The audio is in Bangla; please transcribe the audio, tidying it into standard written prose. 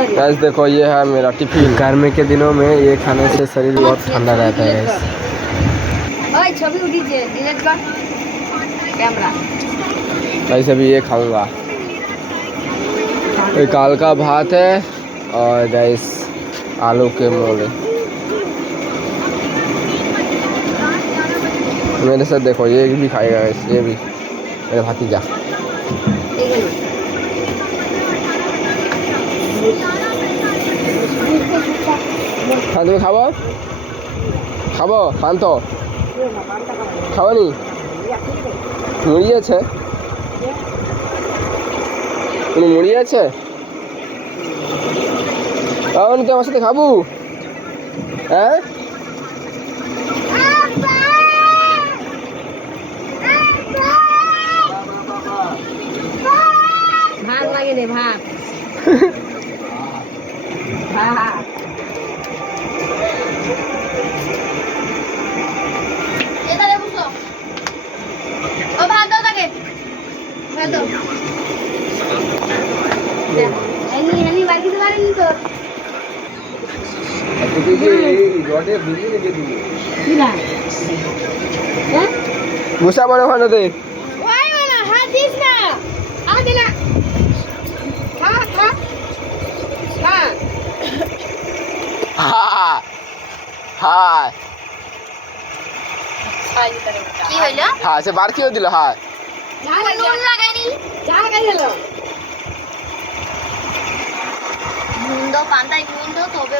गाइस देखो ये है मेरा टिफिन। गर्मी के दिनों में ये खाने से शरीर बहुत ठंडा रहता है गाइस। अभी ये खाऊंगा। काल का भात है और गाइस आलू के मोले। मेरे साथ देखो ये भी खाएगा गाइस, ये भी मेरा भतीजा। हाँ তুমি খাবো খাবো পান তো খাবো নি মুড়ি আছে তুমি মুড়ি আছে তাহলে তুই আমার সাথে খাবো হ্যাঁ ভাত লাগে রে ভাত ভাত এবারে বসো ও ভাত দাও তাকে ভাত দাও আমি বাকি দিতে পারিনি তো তুই কি রডে ভিজিয়ে রেখে দিবি কি না হ্যাঁ মুসা বড় ওখানে দে ওই মানা হাত দিস না আ দে না খা খা খা হ্যাঁ হ্যাঁ কি হইলো হ্যাঁ সে বার কিও দিল হ্যাঁ নুন লাগাইনি যা লাগাই হলো নুন দাও পান্তায় নুন দাও তবে